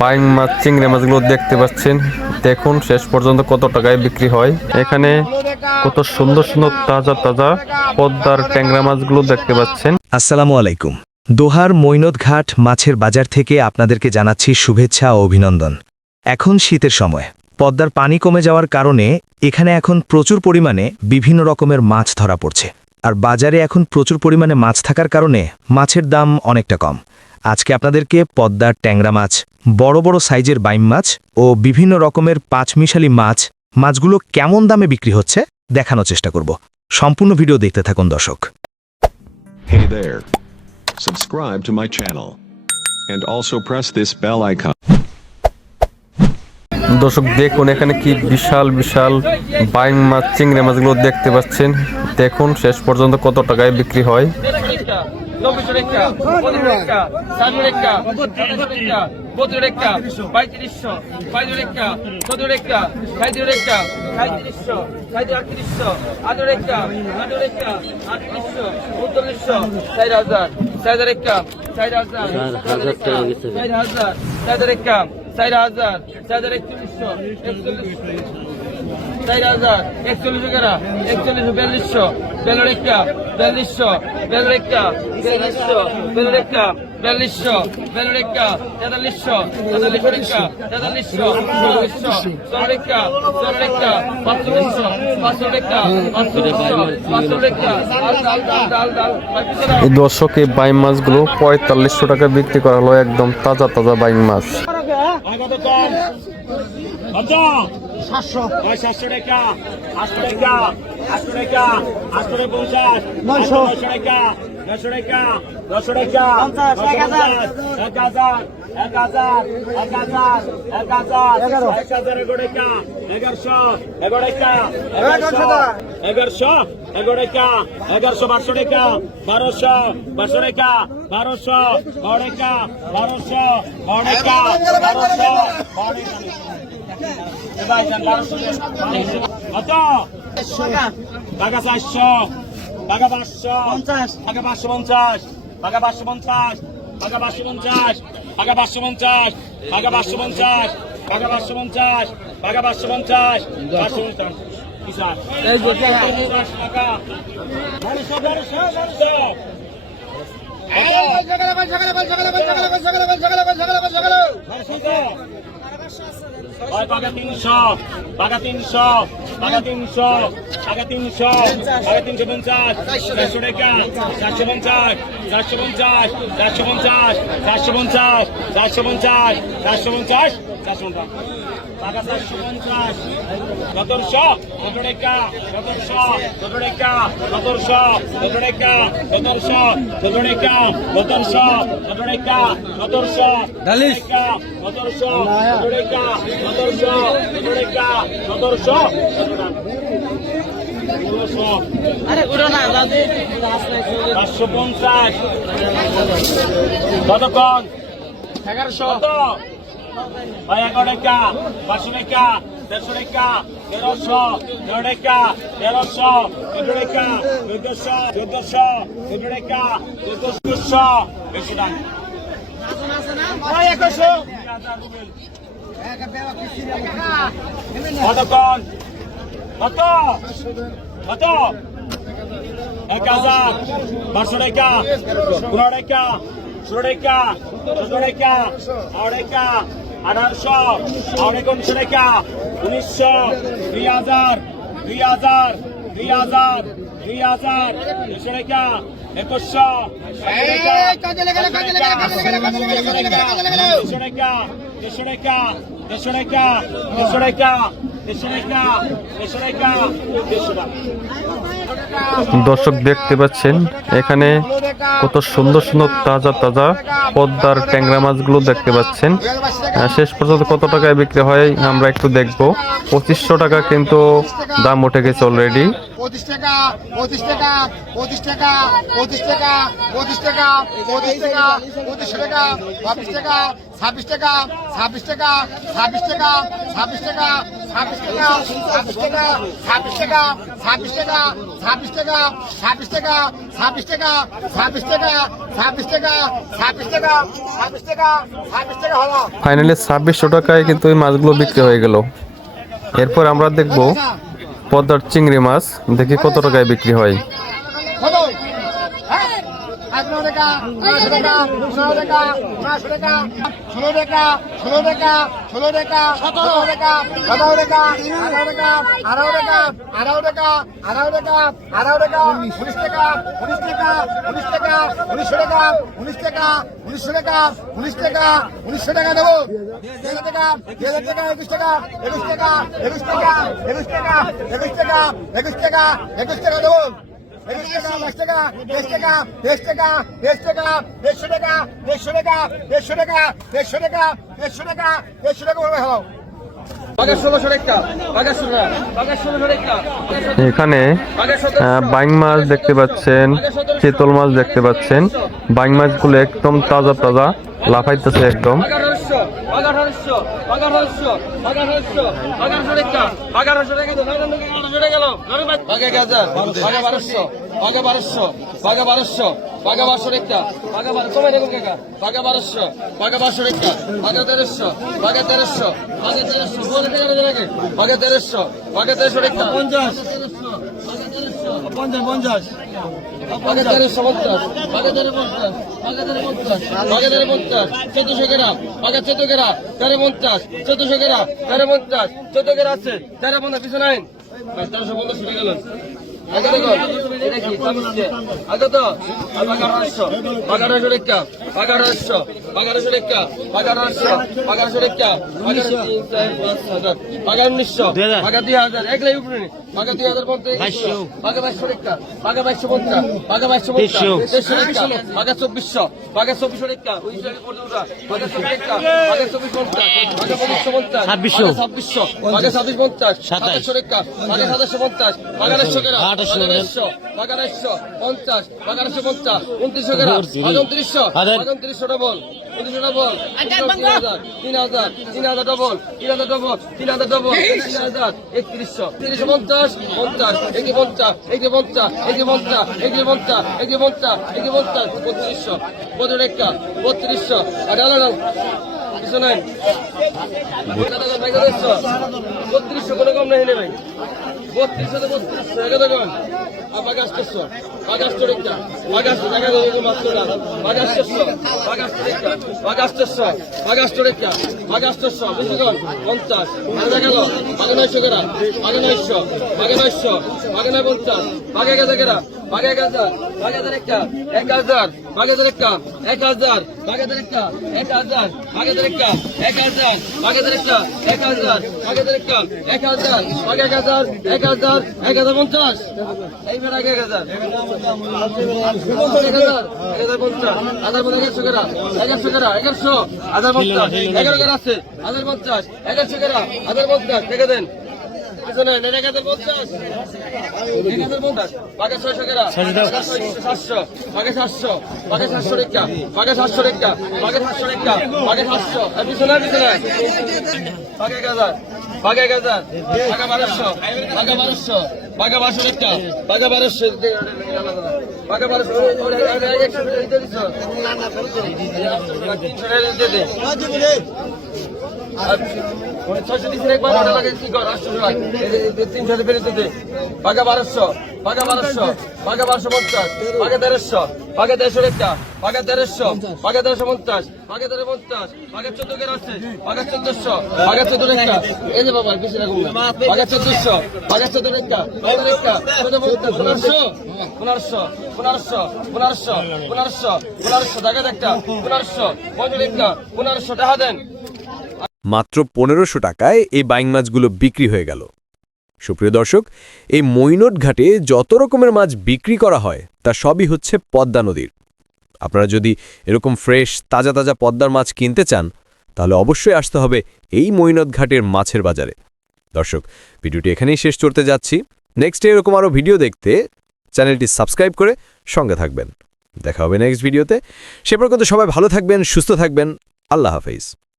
Buying মাছ চিংড়ি মাছগুলো দেখতে পাচ্ছেন। দেখুন শেষ পর্যন্ত কত টাকায় বিক্রি হয়। এখানে কত সুন্দর সুন্দর তাজা তাজা পদ্মার ট্যাংরা মাছগুলো দেখতে পাচ্ছেন। আসসালামু আলাইকুম। দোহার মৈনতঘাট মাছের বাজার থেকে আপনাদেরকে জানাচ্ছি শুভেচ্ছা ও অভিনন্দন। এখন শীতের সময়, পদ্মার পানি কমে যাওয়ার কারণে এখানে এখন প্রচুর পরিমাণে বিভিন্ন রকমের মাছ ধরা পড়ছে। আর বাজারে এখন প্রচুর পরিমাণে মাছ থাকার কারণে মাছের দাম অনেকটা কম। আজকে আপনাদেরকে পদ্মার ট্যাংরা মাছ, বড় বড় সাইজের বাইম মাছ ও বিভিন্ন রকমের পাঁচমিশালি মাছগুলো কেমন দামে বিক্রি হচ্ছে দেখানোর চেষ্টা করব। সম্পূর্ণ ভিডিও দেখতে থাকুন দর্শক। Hey there. Subscribe to my channel. And also press this bell icon. দর্শক দেখুন এখানে কি বিশাল বিশাল বাইং মাছ চিংড়ি মাছগুলো দেখতে পাচ্ছেন। দেখুন শেষ পর্যন্ত কত টাকায় বিক্রি হয়। এই দর্শক এই বাইং মাছগুলো 4500 টাকা বিক্রি করা হলো, একদম তাজা তাজা বাইং মাছ। কতক্ষণ 1100 11 টাকা 500 টাকা 150 টাকা 1300 টাকা 1300 টাকা 1400 টাকা 1400 বেশি দাম কতক্ষণ কত কত 1000 500 টাকা 15 টাকা 16 টাকা 17 টাকা 18 টাকা 1800 1900 টাকা 1900 2000 2000 2000 2000 200 টাকা 2100 দর্শক দেখতে পাচ্ছেন এখানে কত সুন্দর সুন্দর তাজা তাজা পদ্মার ট্যাংরা মাছগুলো দেখতে পাচ্ছেন। শেষ পর্যন্ত কত টাকায় বিক্রি হয় আমরা একটু দেখবো। 2500 টাকা কিন্তু দাম উঠে গেছে অলরেডি। 25 টাকা 25 টাকা 25 টাকা 25 টাকা 25 টাকা 25 টাকা 25 টাকা 25 টাকা 26 টাকা 26 টাকা 26 টাকা 26 টাকা 26 টাকা 26 টাকা 26 টাকা 26 টাকা 26 টাকা 26 টাকা 26 টাকা 26 টাকা ছাব্বিশ টাকা ছাব্বিশ টাকা ছাব্বিশ টাকা ছাব্বিশ টাকা হলো ফাইনালি 2600 টাকায় কিন্তু এই মাছগুলো বিক্রি হয়ে গেল। এরপর আমরা দেখব পদ্মার চিংড়ি মাছ, দেখি কত টাকায় বিক্রি হয়। কত 18 টাকা 19 টাকা 19 টাকা 19 টাকা 16 টাকা 16 টাকা 16 টাকা 17 টাকা 17 টাকা 18 টাকা 18 টাকা 18 টাকা 18 টাকা 18 টাকা 19 টাকা 19 টাকা 19 টাকা 19 টাকা 19 টাকা 19 টাকা 19 টাকা 19 টাকা দেবো 1000 টাকা 1000 টাকা 21 টাকা 21 টাকা 21 টাকা 21 টাকা 21 টাকা 21 টাকা 21 টাকা দেবো 10 টাকা 10 টাকা 10 টাকা 10 টাকা 150 টাকা 150 টাকা 150 টাকা 150 টাকা 150 টাকা 150 টাকা বলবে হলো এখানে বাইং মাছ দেখতে পাচ্ছেন, চিতল মাছ দেখতে পাচ্ছেন। বাইং মাছগুলো একদম তাজা তাজা লাফাইতেছে একদম। আগে দেখো এটা কি কামিজছে আগে তো 1100 1100 টাকা 1100 1100 টাকা 1100 1100 টাকা 1100 2000 একলাই উপরে আগে 2000 বলতে আগে 2200 টাকা আগে 2250 আগে 2250 আগে 2400 আগে 2400 টাকা ওই জায়গা পর্যন্ত আগে 24 টাকা আগে 2450 আগে 2550 2600 আগে 2650 2700 টাকা আগে 2750 আগে 100 টাকা 1800 50 1150 2900 টাকা 2900 double 2900 double 3000 3000 double 3000 double 3000 double 3000 3100 350 50 50 50 50 3200 3200 আর আলাদা কিছু নাই 3200 কোনো কম নাই ভাই 3200 তো 3200 টাকা দেখুন আগাস্টশো আগাস্টের একটা আগাস্ট টাকা দেবো মাত্র না আগাস্টশো আগাস্টশো আগাস্টের একটা আগাস্টশো বুঝলি 50 আগে গেল আগে 900 কেরা আগে 900 আগে 900 আগে 950 আগে গেছে কেরা আগে গেছে আগে একটা 1000 আগে একটা 1000 আগে একটা 1000 আগে একটা 1000 আগে একটা 1000 আগে একটা 1000 আগে 1000 1000 1050 এইবার আগে 1000 1150 দেন আগে 600 টাকা 700 আগে 700 আগে 700 টাকা আগে 700 টাকা আগে 700 টাকা আগে 700 পিছনে পিছনে আগে 1000 আগে 1000 আগে 1200 আগে 1200 আগে 1200 টাকা আগে 1200 আগে 1200 ছয়শো দিন একবার অর্ডার লাগে কি কর 300 বেরোতে পাকা 1200 পাকা 1200 পাকা 1250 পাকা 1300 পাকা 1300 টাকা পাকা 1300 পাকা 1350 পাকা 1350 পাকা 14 কের আছে পাকা 1400 পাকা 14 টাকা এই যে বাবা বেশি রাখুন না পাকা 1400 পাকা 14 টাকা পাকা টাকা 1500 টাকা একটা 1500 টাকা 1500 টাকা দেন। মাত্র 1500 টাকায় এই বাইং মাছগুলো বিক্রি হয়ে গেল। সুপ্রিয় দর্শক, এই মৈনট ঘাটে যত রকমের মাছ বিক্রি করা হয় তা সবই হচ্ছে পদ্মা নদীর। আপনারা যদি এরকম ফ্রেশ তাজা তাজা পদ্মার মাছ কিনতে চান তাহলে অবশ্যই আসতে হবে এই মৈনট ঘাটের মাছের বাজারে। দর্শক, ভিডিওটি এখানেই শেষ করতে যাচ্ছি। নেক্সট এরকম আরও ভিডিও দেখতে চ্যানেলটি সাবস্ক্রাইব করে সঙ্গে থাকবেন। দেখা হবে নেক্সট ভিডিওতে। সে পর্যন্ত সবাই ভালো থাকবেন, সুস্থ থাকবেন। আল্লাহ হাফেজ।